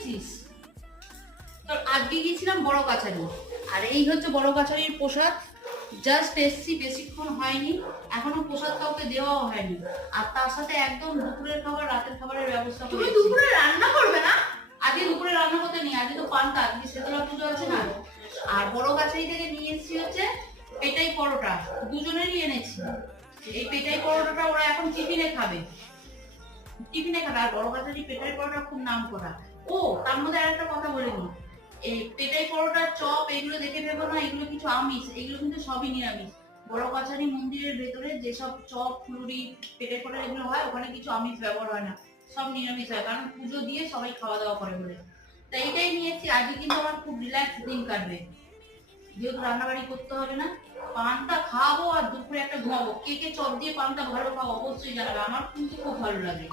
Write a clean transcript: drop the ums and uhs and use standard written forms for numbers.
নিয়েছিস? তো আজকে গিয়েছিলাম বড় কাছারি, আর এই হচ্ছে বড় কাছারির প্রসাদ। জাস্ট এসছি, বেশিক্ষণ হয়নি, এখনো প্রসাদ কাউকে দেওয়াও হয়নি। আর তার সাথে একদম দুপুরের খাবার, রাতের খাবারের ব্যবস্থা তুমি করেছি। দুপুরে রান্না করবে না? আজকে দুপুরে রান্না করতে নেই, আজকে তো পান্তা, আজকে শীতলা পুজো আছে না। আর বড় কাছারি থেকে নিয়ে এসেছি হচ্ছে পেটাই পরোটা, দুজনেরই এনেছি। এই পেটাই পরোটাটা ওরা এখন টিফিনে খাবে, আর বড় কাছারি পেটাই পরোটা খুব নাম করা। ও, তার মধ্যে আরেকটা কথা বলে নি, এই পেটাই পরোটা, চপ, এগুলো দেখে ভেবো না এগুলো কিছু আমিষ, এগুলো কিন্তু সবই নিরামিষ। বড় কাছারি মন্দিরের ভেতরে যেসব চপ, ফুলুরি, পেটাই পরোটা এগুলো হয়, ওখানে কিছু আমিষ ব্যবহার হয় না, সব নিরামিষ হয়, কারণ পুজো দিয়ে সবাই খাওয়া দাওয়া করে বলে। তাই এটাই নিয়েছি। আজকে কিন্তু আমার খুব রিল্যাক্স দিন কাটবে, যেহেতু রান্নাবাড়ি করতে হবে না। পান্তা খাবো আর দুপুরে একটা ঘুমাবো। কে কে চপ দিয়ে পান্তা ভালো খাও অবশ্যই জানাবে, আমার কিন্তু খুব ভালো লাগে।